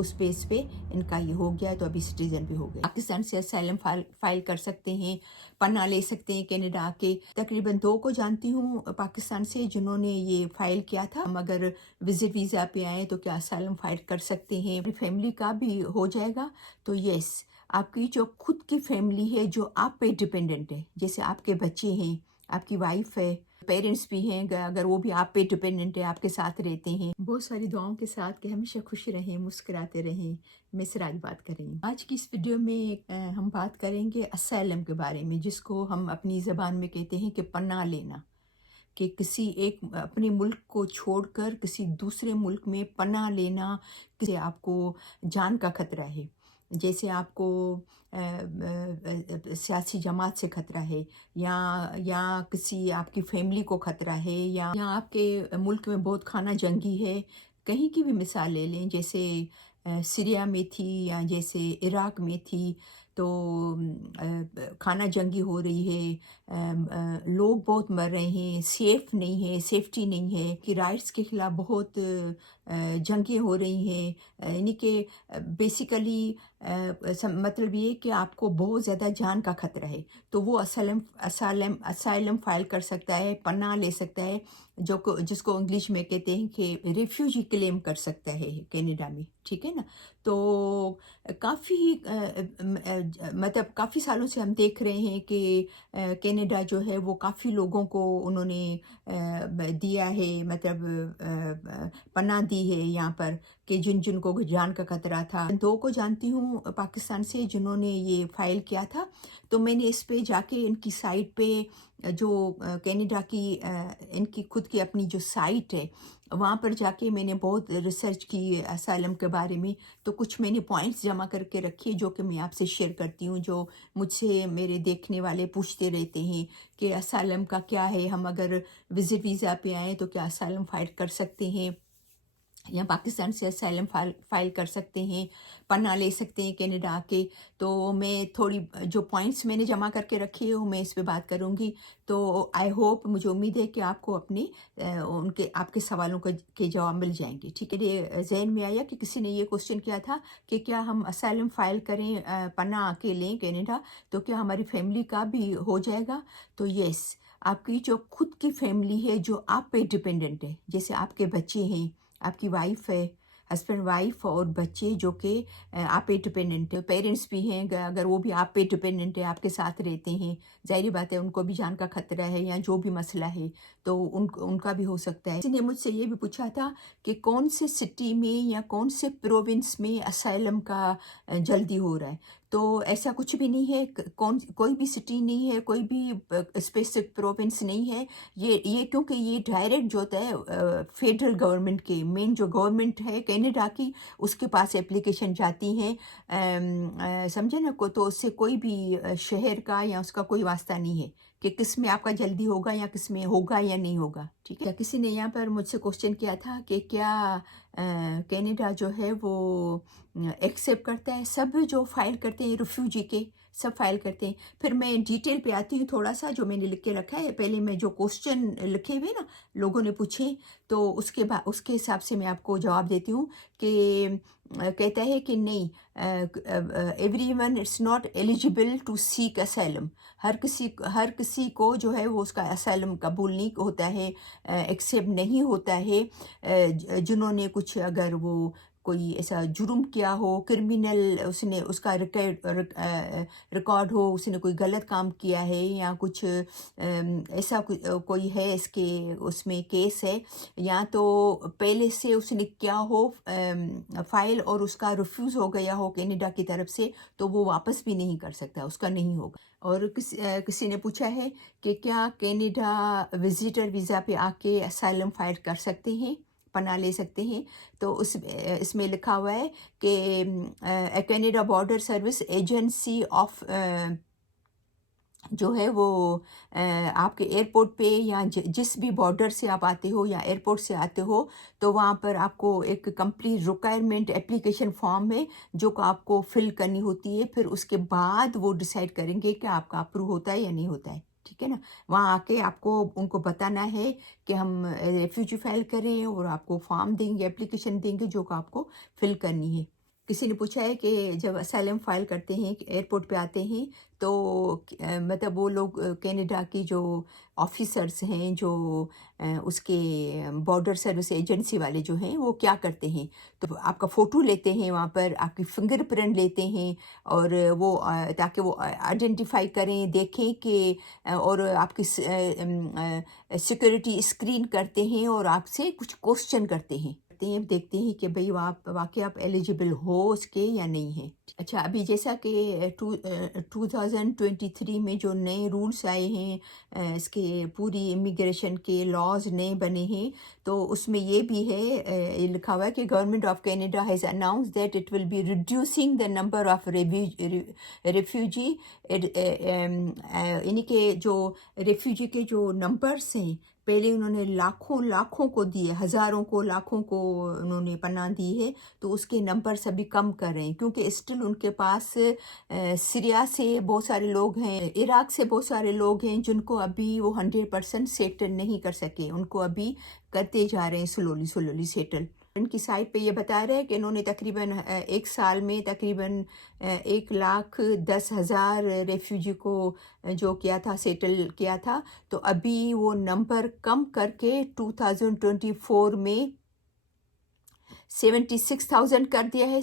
उस बेस पे इनका ये हो गया है, तो अभी सिटीजन भी हो गए। पाकिस्तान से असाइलम फाइल कर सकते हैं, पन्ना ले सकते हैं कनाडा आके। तकरीबन 2 को जानती हूँ पाकिस्तान से जिन्होंने ये फाइल किया था। हम अगर विजिट वीज़ा पे आए तो क्या असाइलम फाइल कर सकते हैं। अपनी फैमिली का भी हो जाएगा। तो यस, आपकी जो खुद की फैमिली है जो आप पे डिपेंडेंट है, जैसे आपके बच्चे हैं, आपकी वाइफ है, पेरेंट्स भी हैं, अगर वो भी आप पे डिपेंडेंट है, आपके साथ रहते हैं। बहुत सारी दुआओं के साथ कि हमेशा खुश रहें, मुस्कुराते रहें। मैं सिराज बात कर रही हूँ। आज की इस वीडियो में हम बात करेंगे असाइलम के बारे में, जिसको हम अपनी ज़बान में कहते हैं कि पनाह लेना। कि किसी एक अपने मुल्क को छोड़कर किसी दूसरे मुल्क में पनाह लेना, किसी आपको जान का खतरा है। जैसे आपको सियासी जमात से खतरा है, या किसी आपकी फैमिली को खतरा है, या आपके मुल्क में बहुत खाना जंगी है। कहीं की भी मिसाल ले लें, जैसे सीरिया में थी या जैसे इराक में थी, तो खाना जंगी हो रही है, लोग बहुत मर रहे हैं, सेफ़ नहीं है, सेफ्टी नहीं है, कि राइट्स के ख़िलाफ़ बहुत जंगें हो रही हैं। यानी कि बेसिकली मतलब ये कि आपको बहुत ज़्यादा जान का खतरा है, तो वो असाइलम फ़ाइल कर सकता है, पनाह ले सकता है, जिसको इंग्लिश में कहते हैं कि रिफ्यूजी क्लेम कर सकता है कनाडा में। ठीक है ना? तो काफ़ी मतलब काफ़ी सालों से हम देख रहे हैं कि कनाडा जो है वो काफ़ी लोगों को उन्होंने दिया है, मतलब पनाह दी है यहाँ पर, कि जिनको जान का खतरा था। 2 को जानती हूँ पाकिस्तान से जिन्होंने ये फ़ाइल किया था। तो मैंने इस पे जाके इनकी साइट पे जो कनाडा की इनकी खुद की अपनी जो साइट है, वहाँ पर जाके मैंने बहुत रिसर्च की असाइलम के बारे में। तो कुछ मैंने पॉइंट्स जमा करके रखी है जो कि मैं आपसे शेयर करती हूँ, जो मुझसे मेरे देखने वाले पूछते रहते हैं कि असाइलम का क्या है, हम अगर विजिट वीज़ा पे आएँ तो क्या असाइलम फाइल कर सकते हैं, या पाकिस्तान से असाइलम फाइल कर सकते हैं, पन्ना ले सकते हैं कनाडा आके। तो मैं थोड़ी जो पॉइंट्स मैंने जमा करके रखे हैं वो मैं इस पे बात करूँगी। तो आई होप, मुझे उम्मीद है कि आपको अपने आपके सवालों के जवाब मिल जाएंगे। ठीक है? मेरे जहन में आया कि किसी ने ये क्वेश्चन किया था कि क्या हम असाइलम फाइल करें, पन्ना आके लें कनाडा, तो क्या हमारी फैमिली का भी हो जाएगा। तो यस, आपकी जो खुद की फैमिली है जो आप पे डिपेंडेंट है, जैसे आपके बच्चे हैं, आपकी वाइफ है, हस्बैंड वाइफ और बच्चे जो कि आप पे डिपेंडेंट है, पेरेंट्स भी हैं, अगर वो भी आप पे डिपेंडेंट है, आपके साथ रहते हैं, ज़ाहिर बात है उनको भी जान का खतरा है, या जो भी मसला है तो उनका भी हो सकता है। किसी ने मुझसे ये भी पूछा था कि कौन से सिटी में या कौन से प्रोविंस में असाइलम का जल्दी हो रहा है। तो ऐसा कुछ भी नहीं है, कोई भी सिटी नहीं है, कोई भी स्पेसिफिक प्रोविंस नहीं है। ये क्योंकि ये डायरेक्ट जो होता है फेडरल गवर्नमेंट के, मेन जो गवर्नमेंट है कनाडा की, उसके पास एप्लीकेशन जाती हैं, समझे ना को। तो उससे कोई भी शहर का या उसका कोई वास्ता नहीं है कि किस में आपका जल्दी होगा या किस में होगा या नहीं होगा। ठीक है? किसी ने यहाँ पर मुझसे क्वेश्चन किया था कि क्या कनाडा जो है वो एक्सेप्ट करता है, सब जो फाइल करते हैं रिफ्यूजी के, सब फाइल करते हैं। फिर मैं डिटेल पे आती हूँ थोड़ा सा, जो मैंने लिख के रखा है। पहले मैं जो क्वेश्चन लिखे हुए ना लोगों ने पूछे, तो उसके हिसाब से मैं आपको जवाब देती हूँ कि कहता है कि नहीं, everyone it's not eligible to seek asylum. हर किसी को जो है वो उसका असाइलम कबूल नहीं होता है, एक्सेप्ट नहीं होता है। जिन्होंने कुछ, अगर वो कोई ऐसा जुर्म किया हो, क्रिमिनल उसने उसका रिकॉर्ड हो, उसने कोई गलत काम किया है, या कुछ ऐसा कोई है इसके उसमें केस है, या तो पहले से उसने किया हो फाइल और उसका रिफ्यूज़ हो गया हो कनाडा की तरफ से, तो वो वापस भी नहीं कर सकता, उसका नहीं होगा। और किसी ने पूछा है कि क्या कनाडा विजिटर वीज़ा पे आके असाइलम फाइल कर सकते हैं, पनाह ले सकते हैं। तो इसमें लिखा हुआ है कि Canada border service agency of जो है वो आपके एयरपोर्ट पे या जिस भी बॉर्डर से आप आते हो या एयरपोर्ट से आते हो, तो वहाँ पर आपको एक कंप्लीट रिक्वायरमेंट एप्लीकेशन फॉर्म है जो को आपको फिल करनी होती है। फिर उसके बाद वो डिसाइड करेंगे कि आपका अप्रूव होता है या नहीं होता है। ठीक है ना? वहाँ आके आपको उनको बताना है कि हम रेफ्यूजी फाइल करें, और आपको फॉर्म देंगे, एप्लीकेशन देंगे जो को आपको फिल करनी है। किसी ने पूछा है कि जब असाइलम फ़ाइल करते हैं, एयरपोर्ट पे आते हैं, तो मतलब वो लोग कनाडा की जो ऑफ़िसर्स हैं, जो उसके बॉर्डर सर्विस एजेंसी वाले जो हैं, वो क्या करते हैं, तो आपका फ़ोटो लेते हैं वहाँ पर, आपकी फ़िंगरप्रिंट लेते हैं और वो ताकि वो आइडेंटिफ़ाई करें, देखें कि और आपकी सिक्योरिटी स्क्रीन करते हैं और आपसे कुछ क्वेश्चन करते हैं, देखते हैं कि भई आप वाक़ई आप एलिजिबल हो उसके या नहीं हैं। अच्छा, अभी जैसा कि 2023 में जो नए रूल्स आए हैं, इसके पूरी इमिग्रेशन के लॉज़ नए बने हैं, तो उसमें ये भी है, ये लिखा हुआ है कि government of Canada has announced that it will be reducing the number of refugee, यानी कि जो रिफ्यूजी के जो नंबर्स हैं, पहले उन्होंने लाखों लाखों को दिए, हज़ारों को, लाखों को उन्होंने पनाह दी है, तो उसके नंबर्स अभी कम कर रहे हैं क्योंकि स्टिल उनके पास सीरिया से बहुत सारे लोग हैं, इराक से बहुत सारे लोग हैं जिनको अभी वो 100% सेटल नहीं कर सके, उनको अभी करते जा रहे हैं स्लोली स्लोली सेटल। इनकी साइट पे ये बता रहे हैं कि इन्होंने तकरीबन एक साल में तकरीबन 1,10,000 रेफ्यूजी को जो किया था, सेटल किया था, तो अभी वो नंबर कम करके 2024 में 76,000 कर दिया है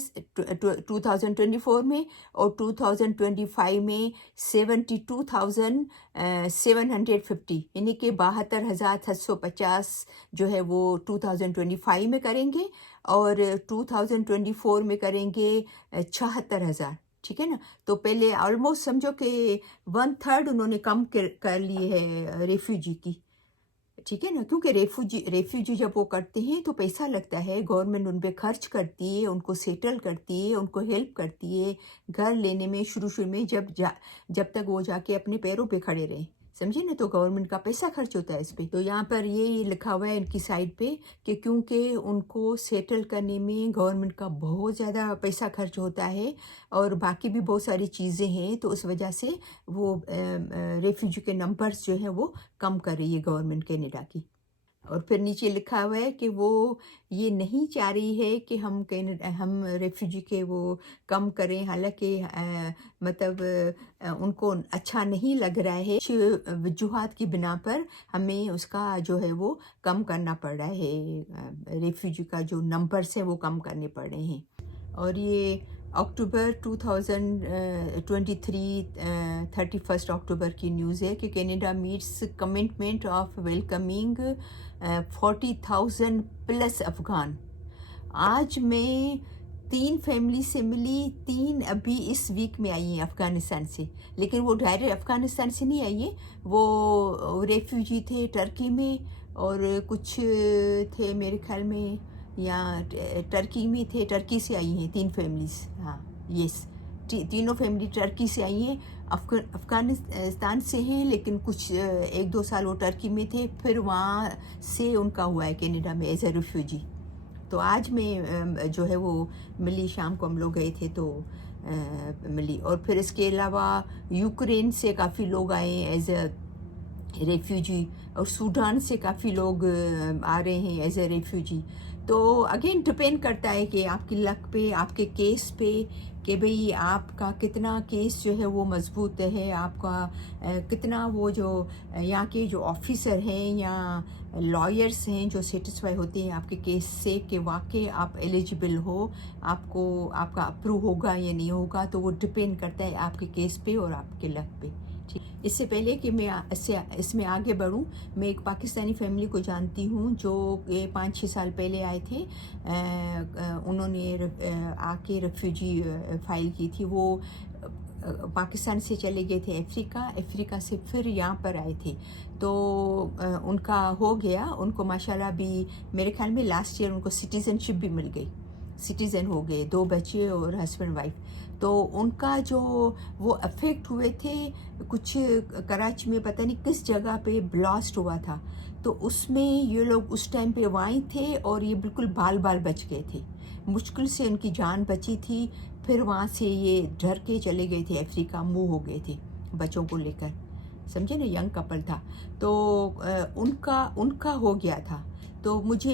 2024 में, और 2025 में 72,750, यानी कि 72,750 जो है वो 2025 में करेंगे और 2024 में करेंगे 76,000। ठीक है ना, तो पहले ऑलमोस्ट समझो कि 1/3 उन्होंने कम कर ली है रेफ्यूजी की। ठीक है ना, क्योंकि रेफ्यूजी जब वो करते हैं तो पैसा लगता है, गवर्नमेंट उन पे खर्च करती है, उनको सेटल करती है, उनको हेल्प करती है घर लेने में, शुरू में जब तक वो जाके अपने पैरों पे खड़े रहें, समझे ना, तो गवर्नमेंट का पैसा खर्च होता है इस पे। तो यहाँ पर ये लिखा हुआ है इनकी साइट पे कि क्योंकि उनको सेटल करने में गवर्नमेंट का बहुत ज़्यादा पैसा खर्च होता है और बाकी भी बहुत सारी चीज़ें हैं, तो उस वजह से वो रेफ्यूजी के नंबर्स जो हैं वो कम कर रही है गवर्नमेंट कनाडा की। और फिर नीचे लिखा हुआ है कि वो ये नहीं चाह रही है कि हम रेफ्यूजी के वो कम करें, हालांकि मतलब उनको अच्छा नहीं लग रहा है, कुछ वजूहात की बिना पर हमें उसका जो है वो कम करना पड़ रहा है, रेफ्यूजी का जो नंबर्स है वो कम करने पड़ रहे हैं। और ये अक्टूबर 2023 31 अक्टूबर की न्यूज़ है कि Canada meets commitment of welcoming 40,000 plus Afghan. आज मैं 3 फैमिली से मिली, 3 अभी इस वीक में आई हैं अफ़गानिस्तान से, लेकिन वो डायरेक्ट अफ़गानिस्तान से नहीं आई हैं, वो रेफ्यूजी थे टर्की में और कुछ थे मेरे ख्याल में या टर्की में थे, टर्की से आई हैं 3 फैमिलीज़। हाँ, यस, तीनों फैमिली टर्की से आई हैं, अफ़गानिस्तान से हैं, लेकिन कुछ 1-2 साल वो टर्की में थे, फिर वहाँ से उनका हुआ है कनाडा में एज ए रिफ्यूजी। तो आज मैं जो है वो मिली, शाम को हम लोग गए थे तो मिली। और फिर इसके अलावा यूक्रेन से काफ़ी लोग आए एज ए रेफ्यूजी, और सूडान से काफ़ी लोग आ रहे हैं एज ए रेफ्यूजी। तो अगेन डिपेंड करता है कि आपकी लक पे, आपके केस पे, कि भाई आपका कितना केस जो है वो मजबूत है, आपका कितना वो जो यहाँ के जो ऑफिसर हैं या लॉयर्स हैं जो सेटिस्फाई होते हैं आपके केस से कि वाकई आप एलिजिबल हो, आपको आपका अप्रूव होगा या नहीं होगा, तो वो डिपेंड करता है आपके केस पे और आपके लक पे। ठीक, इससे पहले कि मैं इसमें आगे बढ़ूं, मैं एक पाकिस्तानी फैमिली को जानती हूं जो 5-6 साल पहले आए थे, उन्होंने आके रेफ्यूजी फाइल की थी। वो पाकिस्तान से चले गए थे अफ्रीका से फिर यहाँ पर आए थे, तो उनका हो गया, उनको माशाल्लाह भी मेरे ख्याल में लास्ट ईयर उनको सिटीज़नशिप भी मिल गई, सिटीज़न हो गए, 2 बच्चे और हस्बैंड वाइफ। तो उनका जो वो अफेक्ट हुए थे, कुछ कराची में पता नहीं किस जगह पे ब्लास्ट हुआ था, तो उसमें ये लोग उस टाइम पे वहीं थे और ये बिल्कुल बाल बाल बच गए थे, मुश्किल से उनकी जान बची थी। फिर वहाँ से ये डर के चले गए थे अफ्रीका, मूव हो गए थे बच्चों को लेकर, समझे ना, यंग कपल था। तो उनका हो गया था, تو مجھے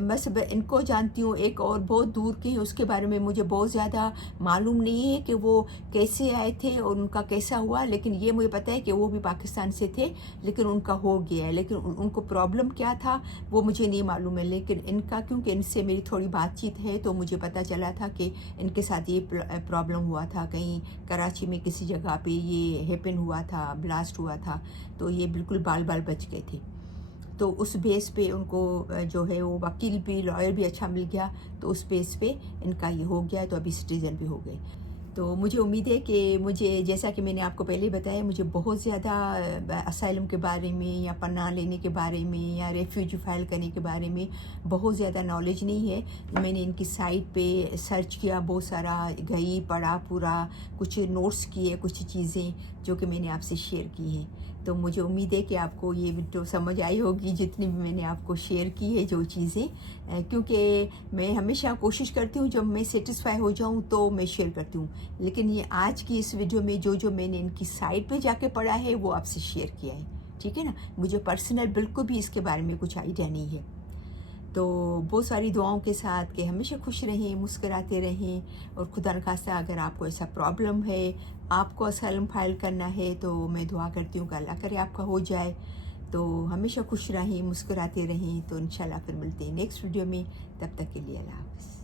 میں صرف ان کو جانتی ہوں، ایک اور بہت دور کے ہیں، اس کے بارے میں مجھے بہت زیادہ معلوم نہیں ہے کہ وہ کیسے آئے تھے اور ان کا کیسا ہوا، لیکن یہ مجھے پتہ ہے کہ وہ بھی پاکستان سے تھے، لیکن ان کا ہو گیا ہے، لیکن ان کو پرابلم کیا تھا وہ مجھے نہیں معلوم ہے، لیکن ان کا کیونکہ ان سے میری تھوڑی بات چیت ہے تو مجھے پتہ چلا تھا کہ ان کے ساتھ یہ پرابلم ہوا تھا، کہیں کراچی میں کسی جگہ پہ یہ ہیپن ہوا تھا، بلاسٹ ہوا تھا، تو یہ بالکل بال بال بچ گئے تھے۔ تو اس بیس پہ ان کو جو ہے وہ وکیل بھی، لائر بھی اچھا مل گیا، تو اس بیس پہ ان کا یہ ہو گیا، تو ابھی سٹیزن بھی ہو گئے۔ تو مجھے امید ہے کہ مجھے، جیسا کہ میں نے آپ کو پہلے بتایا، مجھے بہت زیادہ اسائلم کے بارے میں یا پناہ لینے کے بارے میں یا ریفیوجی فائل کرنے کے بارے میں بہت زیادہ نالج نہیں ہے۔ میں نے ان کی سائٹ پہ سرچ کیا، بہت سارا گئی، پڑھا پورا، کچھ نوٹس کیے، کچھ چیزیں جو کہ میں نے آپ سے شیئر کی ہیں۔ تو مجھے امید ہے کہ آپ کو یہ ویڈیو سمجھ آئی ہوگی، جتنی بھی میں نے آپ کو شیئر کی ہے جو چیزیں، کیونکہ میں ہمیشہ کوشش کرتی ہوں جب میں سیٹسفائی ہو جاؤں تو میں شیئر کرتی ہوں، لیکن یہ آج کی اس ویڈیو میں جو میں نے ان کی سائٹ پہ جا کے پڑھا ہے وہ آپ سے شیئر کیا ہے، ٹھیک ہے نا؟ مجھے پرسنل بالکل بھی اس کے بارے میں کچھ آئیڈیا نہیں ہے۔ تو بہت ساری دعاؤں کے ساتھ کہ ہمیشہ خوش رہیں، مسکراتے رہیں، اور خدا نخواستہ اگر آپ کو ایسا پرابلم ہے، آپ کو اسائلم فائل کرنا ہے، تو میں دعا کرتی ہوں کہ اللہ کرے آپ کا ہو جائے۔ تو ہمیشہ خوش رہیں، مسکراتے رہیں، تو انشاءاللہ پھر ملتے ہیں نیکسٹ ویڈیو میں، تب تک کے لیے اللہ حافظ۔